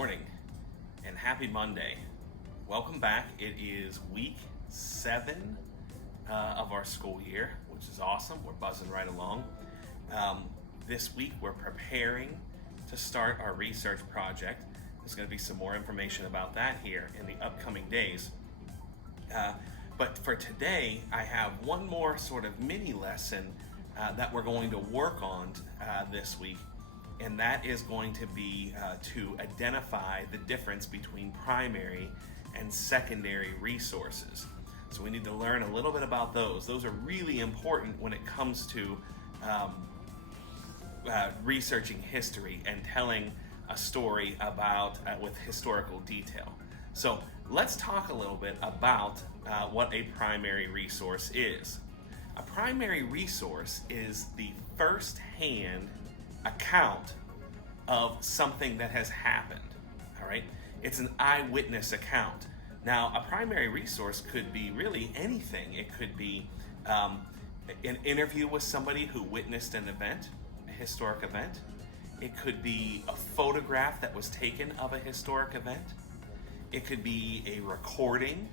morning and happy Monday. Welcome back. It is week 7 of our school year, which is awesome. We're buzzing right along. This week we're preparing to start our research project. There's going to be some more information about that here in the upcoming days. But for today, I have one more sort of mini lesson that we're going to work on this week. And that is going to be to identify the difference between primary and secondary resources. So we need to learn a little bit about those. Those are really important when it comes to researching history and telling a story about with historical detail. So let's talk a little bit about what a primary resource is. A primary resource is the first-hand account of something that has happened. All right, it's an eyewitness account. Now, a primary resource could be really anything. It could be an interview with somebody who witnessed an event, a historic event. It could be a photograph that was taken of a historic event. It could be a recording,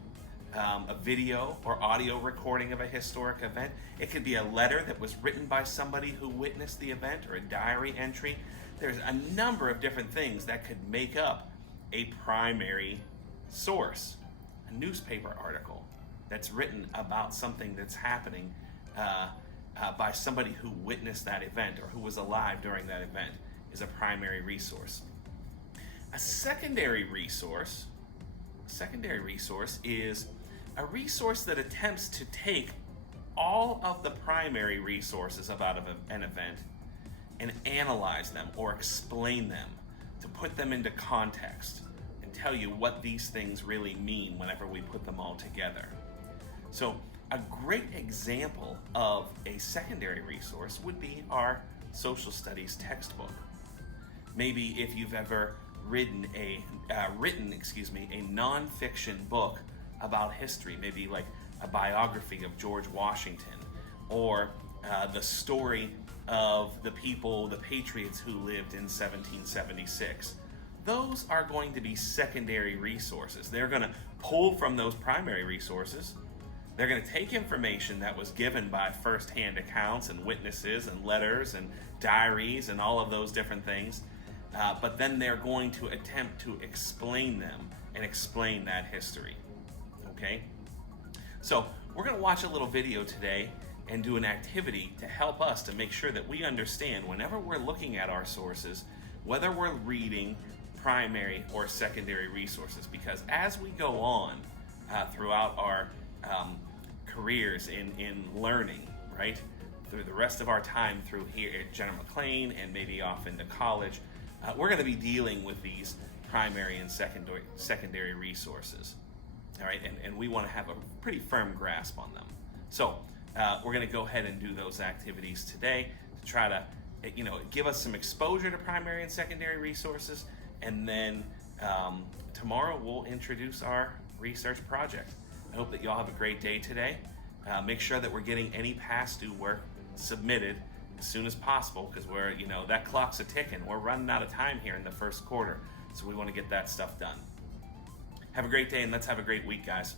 a video or audio recording of a historic event. It could be a letter that was written by somebody who witnessed the event, or a diary entry. There's a number of different things that could make up a primary source. A newspaper article that's written about something that's happening by somebody who witnessed that event or who was alive during that event is a primary resource. A secondary resource is a resource that attempts to take all of the primary resources about an event and analyze them or explain them, to put them into context and tell you what these things really mean whenever we put them all together. So a great example of a secondary resource would be our social studies textbook. Maybe if you've ever written a nonfiction book about history, maybe like a biography of George Washington, or the story of the patriots who lived in 1776. Those are going to be secondary resources. They're going to pull from those primary resources. They're going to take information that was given by first-hand accounts and witnesses and letters and diaries and all of those different things, but then they're going to attempt to explain them and explain that history. Okay? So we're going to watch a little video today and do an activity to help us to make sure that we understand whenever we're looking at our sources, whether we're reading primary or secondary resources. Because as we go on throughout our careers in learning, right, through the rest of our time through here at General McLean and maybe off into college, we're going to be dealing with these primary and secondary resources. All right, and we want to have a pretty firm grasp on them. So we're going to go ahead and do those activities today to try to, give us some exposure to primary and secondary resources, and then tomorrow we'll introduce our research project. I hope that y'all have a great day today. Make sure that we're getting any past due work submitted as soon as possible, because we're, that clock's a ticking. We're running out of time here in the first quarter, so we want to get that stuff done. Have a great day, and let's have a great week, guys.